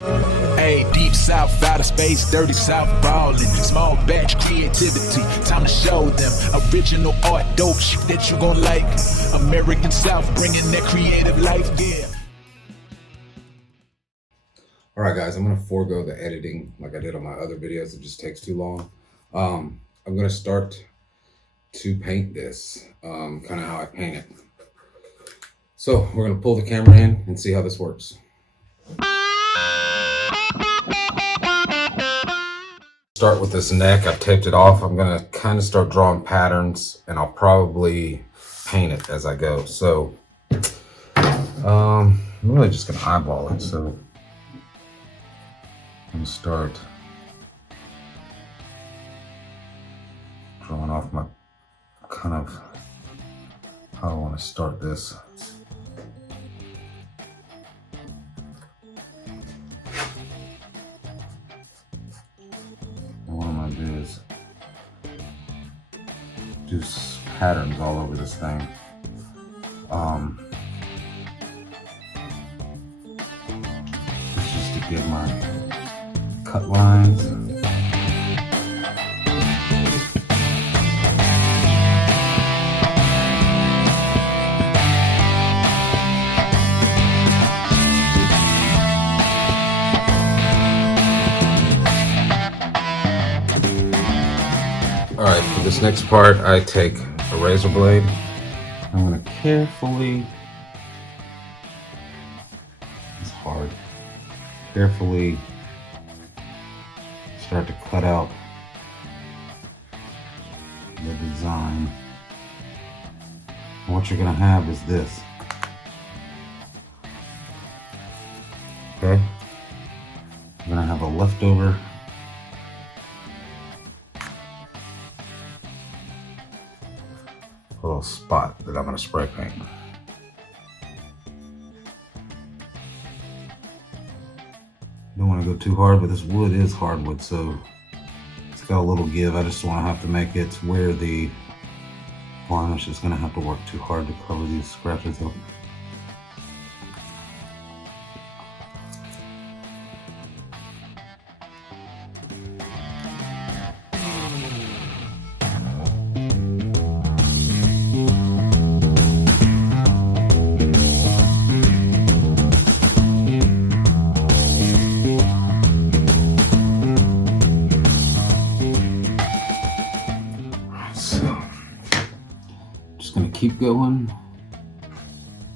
Hey, deep south, outer space, dirty south ballin'. Small batch creativity, time to show them. Original art, dope shit that you gon' like. American South, bringing that creative life, yeah. All right, guys, I'm gonna forego the editing like I did on my other videos. It just takes too long. I'm gonna start to paint this, kind of how I paint it. So we're gonna pull the camera in and see how this works. Start with this neck. I've taped it off. I'm gonna kind of start drawing patterns, and I'll probably paint it as I go. So I'm really just gonna eyeball it. So I'm gonna start drawing off my kind of how I want to start this. What I'm gonna do is do patterns all over this thing. It's just to get my cut lines. All right, for this next part, I take a razor blade. I'm gonna carefully, it's hard, carefully start to cut out the design. And what you're gonna have is this. Okay? You're gonna have a leftover little spot that I'm gonna spray paint. Don't want to go too hard, but this wood is hardwood, so it's got a little give. I just want to have to make it where the varnish is gonna have to work too hard to cover these scratches up. Keep going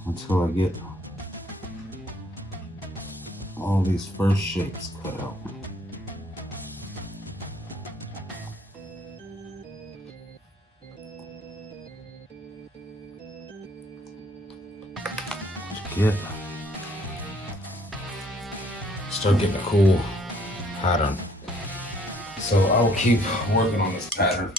until I get all these first shapes cut out. Start getting a cool pattern. So I'll keep working on this pattern.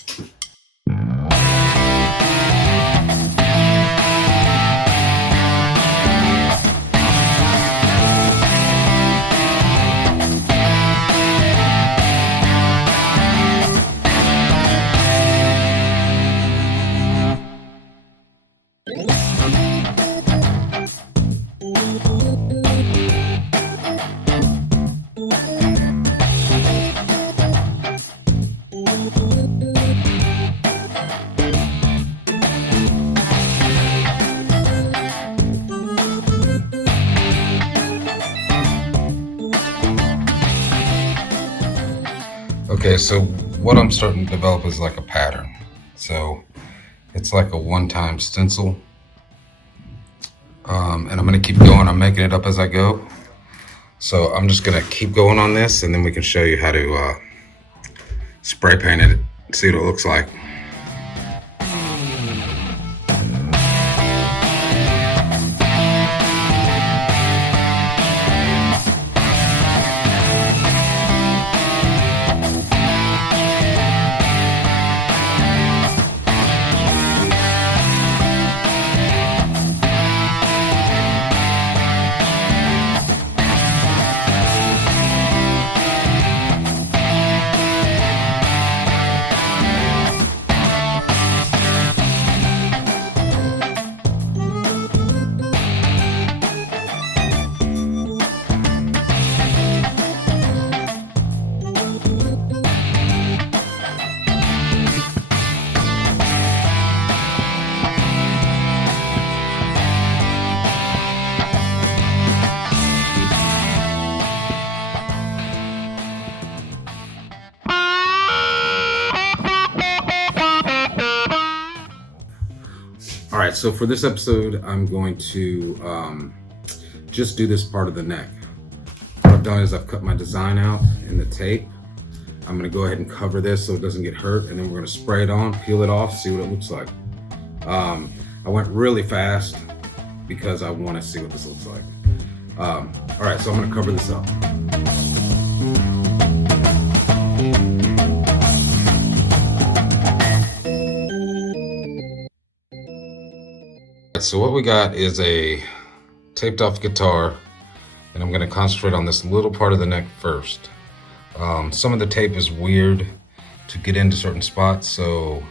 Okay, so what I'm starting to develop is like a pattern. So it's like a one-time stencil. And I'm gonna keep going. I'm making it up as I go. So I'm just gonna keep going on this, and then we can show you how to spray paint it, see what it looks like. so for this episode, I'm going to just do this part of the neck. What I've done is I've cut my design out in the tape. I'm gonna go ahead and cover this so it doesn't get hurt, and then we're gonna spray it on, peel it off, see what it looks like. I went really fast because I wanna see what this looks like. All right, so I'm gonna cover this up. So what we got is a taped off guitar, and I'm gonna concentrate on this little part of the neck first. Some of the tape is weird to get into certain spots, so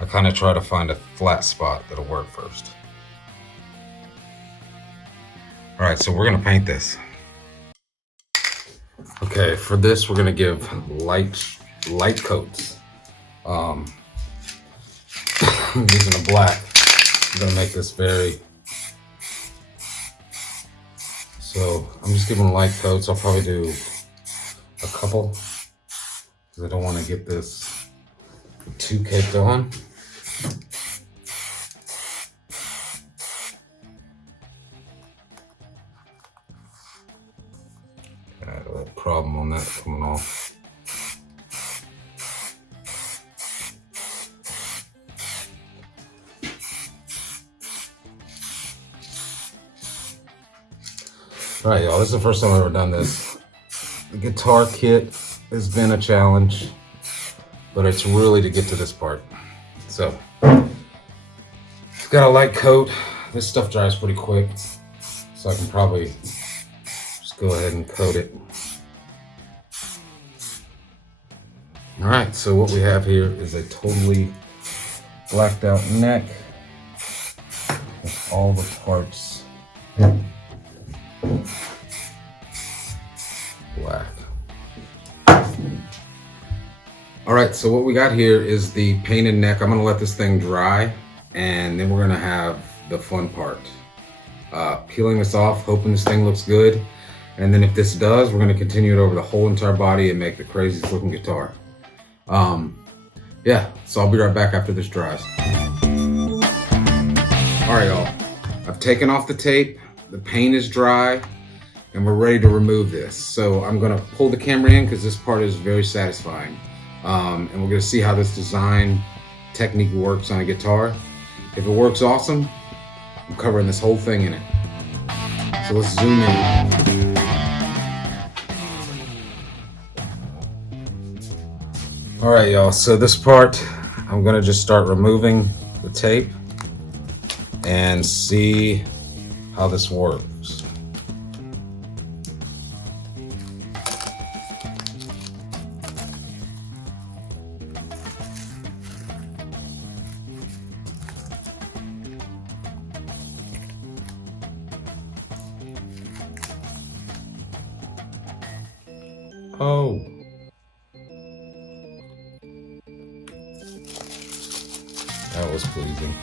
I kind of try to find a flat spot that'll work first. All right, so we're gonna paint this. Okay, for this we're gonna give light coats. I'm using a black. I'm gonna make this very. So I'm just giving light coats. I'll probably do a couple because I don't want to get this too caked on. I had a problem on that coming off. All right, y'all, this is the first time I've ever done this. The guitar kit has been a challenge, but it's really to get to this part. So, it's got a light coat. This stuff dries pretty quick, so I can probably just go ahead and coat it. All right, so what we have here is a totally blacked out neck with all the parts black. All right, so what we got here is the painted neck. I'm gonna let this thing dry, and then we're gonna have the fun part. Peeling this off, hoping this thing looks good. And then if this does, we're gonna continue it over the whole entire body and make the craziest looking guitar. Yeah, so I'll be right back after this dries. All right, y'all, I've taken off the tape. The paint is dry, and we're ready to remove this. So I'm gonna pull the camera in because this part is very satisfying. And we're gonna see how this design technique works on a guitar. If it works, awesome. I'm covering this whole thing in it. So let's zoom in. All right, y'all, so this part, I'm gonna just start removing the tape and see how this works. Oh. That was pleasing.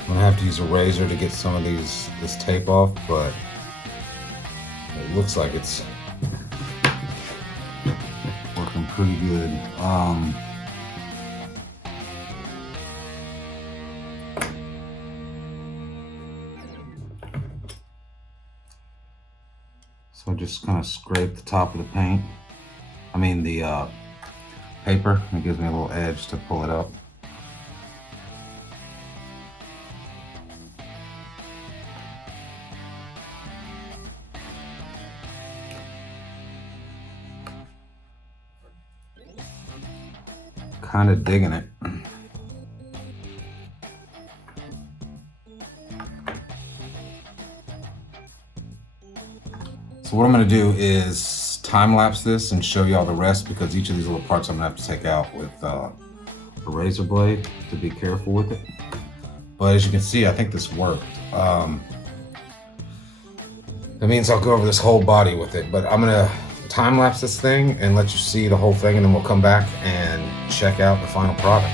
I'm gonna have to use a razor to get some of this tape off, but it looks like it's working pretty good. So just kind of scrape the top of the paint. I mean the paper. It gives me a little edge to pull it up. Kind of digging it. So what I'm going to do is time lapse this and show you all the rest, because each of these little parts I'm going to have to take out with a razor blade to be careful with it. But as you can see, I think this worked. That means I'll go over this whole body with it, but I'm going to time lapse this thing and let you see the whole thing, and then we'll come back and check out the final product.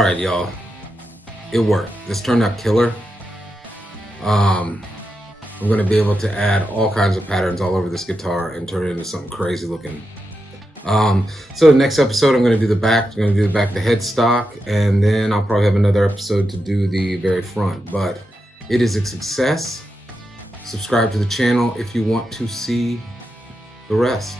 All right, y'all, it worked. This turned out killer. I'm gonna be able to add all kinds of patterns all over this guitar and turn it into something crazy looking. So the next episode, I'm gonna do the back. I'm gonna do the back of the headstock, and then I'll probably have another episode to do the very front. But it is a success. Subscribe to the channel if you want to see the rest.